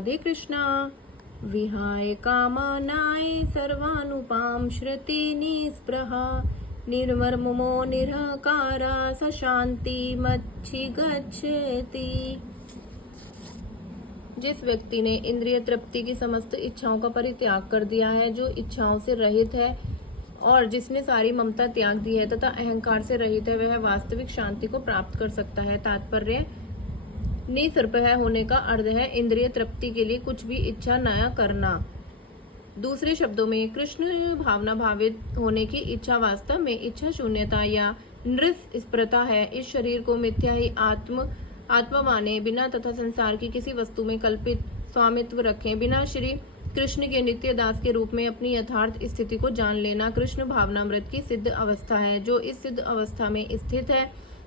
राधे कृष्णा। विहाय कामनाय सर्वानुपां श्रुति निस्पृहा निर्मर्ममो निरहकारा स शांति मच्छि गच्छति। जिस व्यक्ति ने इंद्रिय तृप्ति की समस्त इच्छाओं का परित्याग कर दिया है, जो इच्छाओं से रहित है और जिसने सारी ममता त्याग दी है तथा अहंकार से रहित है, वह वास्तविक शांति को प्राप्त कर सकता है। तात्पर्य निसर्पह होने का अर्थ है इंद्रिय तृप्ति के लिए कुछ भी इच्छा न करना। दूसरे शब्दों में कृष्ण भावना भावित होने की इच्छा वास्तव में इच्छा शून्यता या निस्पृहता है। इस शरीर को मिथ्या ही आत्मा माने बिना तथा संसार की किसी वस्तु में कल्पित स्वामित्व रखें बिना श्री कृष्ण के नित्य दास के रूप में अपनी यथार्थ स्थिति को जान लेना कृष्ण भावनामृत की सिद्ध अवस्था है। जो इस सिद्ध अवस्था में स्थित है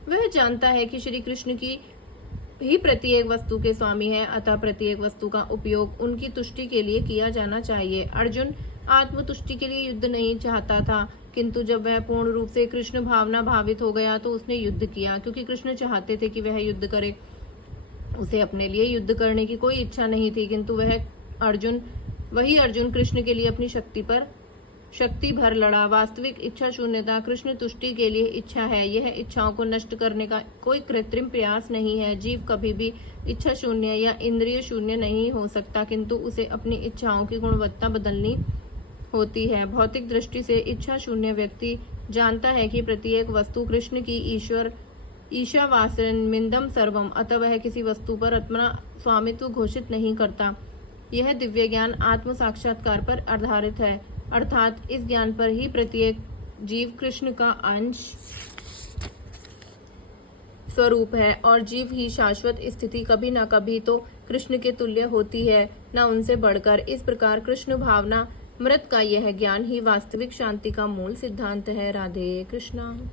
वह जानता है कि श्री कृष्ण की ही प्रत्येक वस्तु के स्वामी है, अतः प्रत्येक वस्तु का उपयोग उनकी तुष्टि के लिए किया जाना चाहिए। अर्जुन आत्मतुष्टि के लिए युद्ध नहीं चाहता था, किंतु जब वह पूर्ण रूप से कृष्ण भावना भावित हो गया तो उसने युद्ध किया, क्योंकि कृष्ण चाहते थे कि वह युद्ध करे। उसे अपने लिए युद्ध करने की कोई इच्छा नहीं थी, किंतु वही अर्जुन कृष्ण के लिए अपनी शक्ति भर लड़ा। वास्तविक इच्छा शून्यता कृष्ण तुष्टि के लिए इच्छा है। यह इच्छाओं को नष्ट करने का कोई कृत्रिम प्रयास नहीं है। जीव कभी भी इच्छा शून्य या इंद्रिय शून्य नहीं हो सकता, किंतु उसे अपनी इच्छाओं की गुणवत्ता बदलनी होती है। भौतिक दृष्टि से इच्छा शून्य व्यक्ति जानता है कि प्रत्येक वस्तु कृष्ण की ईशावास्यमिदं सर्वम, अतः वह किसी वस्तु पर अपना स्वामित्व घोषित नहीं करता। यह दिव्य ज्ञान आत्म साक्षात्कार पर आधारित है, अर्थात इस ज्ञान पर ही प्रत्येक जीव कृष्ण का अंश स्वरूप है और जीव ही शाश्वत स्थिति कभी न कभी तो कृष्ण के तुल्य होती है, न उनसे बढ़कर। इस प्रकार कृष्ण भावना मृत का यह ज्ञान ही वास्तविक शांति का मूल सिद्धांत है। राधे कृष्णा।